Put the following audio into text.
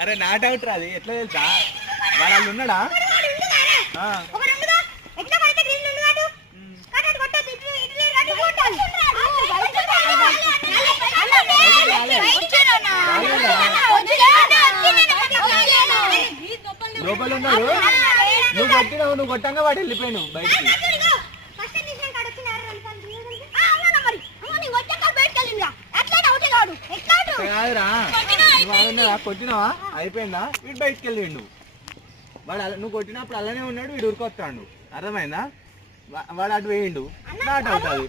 అరే not out రాది ఎట్లా తెలుసా వాళ్ళు ఉన్నాడా లోపల ఉన్నాడు నువ్వు కొట్టినావు నువ్వు కొట్టంగా వాడు వెళ్ళిపోయాను బయటికి కాదురా నువ్వు కొట్టినావా అయిపోయిందా వీడు బయటికి వెళ్ళిండు వాడు నువ్వు కొట్టినప్పుడు అలానే ఉన్నాడు వీడు ఉరికొస్తాడు అర్థమైందా వాడు అటు వేయిండు నాట్ అవుతుంది